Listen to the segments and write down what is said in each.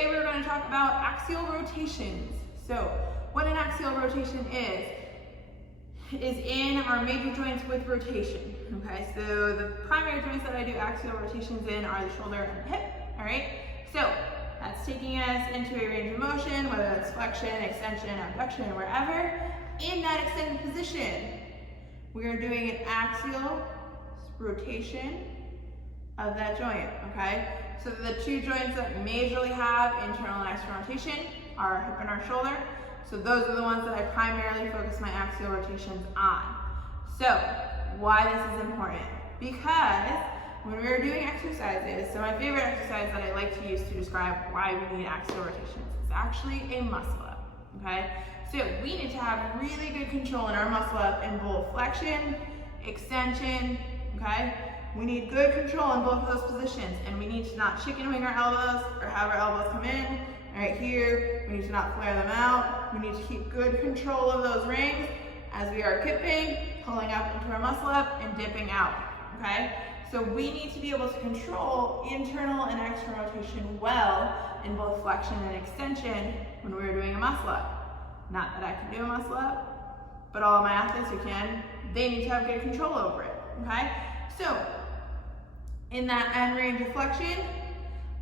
today we're going to talk about axial rotations. So what an axial rotation is in our major joints with rotation. Okay, so the primary joints that I do axial rotations in are the shoulder and the hip. All right, so that's taking us into a range of motion, whether that's flexion, extension, abduction, wherever. In that extended position, we are doing an axial rotation of that joint, okay? So the two joints that majorly have internal and external rotation are our hip and our shoulder. So those are the ones that I primarily focus my axial rotations on. So why this is important? Because when we're doing exercises, so my favorite exercise that I like to use to describe why we need axial rotations is actually a muscle up, okay? So we need to have really good control in our muscle up in both flexion, extension, okay? We need good control in both of those positions, and we need to not chicken wing our elbows or have our elbows come in. Right here, we need to not flare them out. We need to keep good control of those rings as we are kipping, pulling up into our muscle up, and dipping out, okay? So we need to be able to control internal and external rotation well in both flexion and extension when we're doing a muscle up. Not that I can do a muscle up, but all of my athletes who can, they need to have good control over it, okay? So, in that end range of flexion,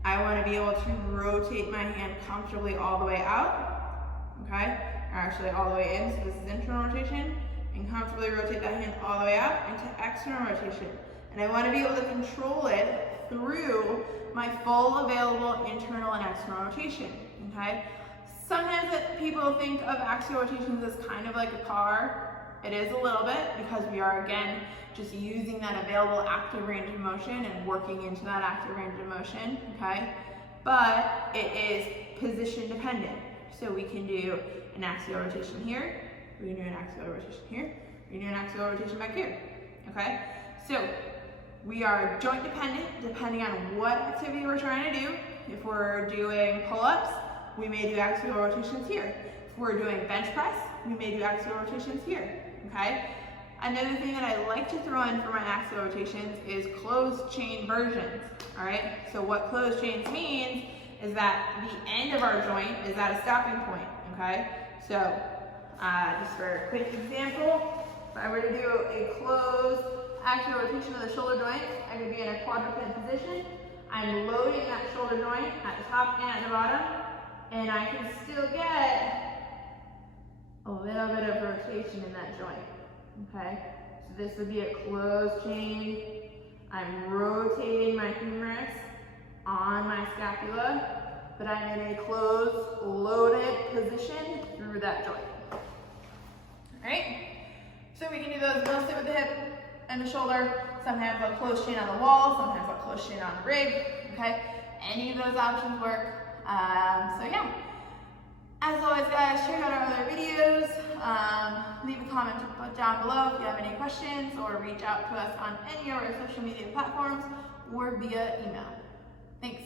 I want to be able to rotate my hand comfortably all the way out, okay? Or actually all the way in, so this is internal rotation, and comfortably rotate that hand all the way out into external rotation. And I want to be able to control it through my full available internal and external rotation, okay? Sometimes people think of axial rotations as kind of like a car. It is a little bit because we are, again, just using that available active range of motion and working into that active range of motion, okay? But it is position dependent. So we can do an axial rotation here, we can do an axial rotation here, we can do an axial rotation back here, okay? So we are joint dependent depending on what activity we're trying to do. If we're doing pull-ups, we may do axial rotations here. If we're doing bench press, we may do axial rotations here, okay? Another thing that I like to throw in for my axial rotations is closed chain versions, all right? So what closed chains means is that the end of our joint is at a stopping point, okay? So just for a quick example, if I were to do a closed axial rotation of the shoulder joint, I could be in a quadruped position. I'm loading that shoulder joint at the top and at the bottom, and I can still get a little bit of rotation in that joint, okay? So this would be a closed chain. I'm rotating my humerus on my scapula, but I'm in a closed, loaded position through that joint. All right? So we can do those mostly with the hip and the shoulder. Sometimes a closed chain on the wall, sometimes a closed chain on the rig, okay? Any of those options work. So yeah. As always, guys, check out our other videos. Leave a comment down below if you have any questions, or reach out to us on any of our social media platforms or via email. Thanks.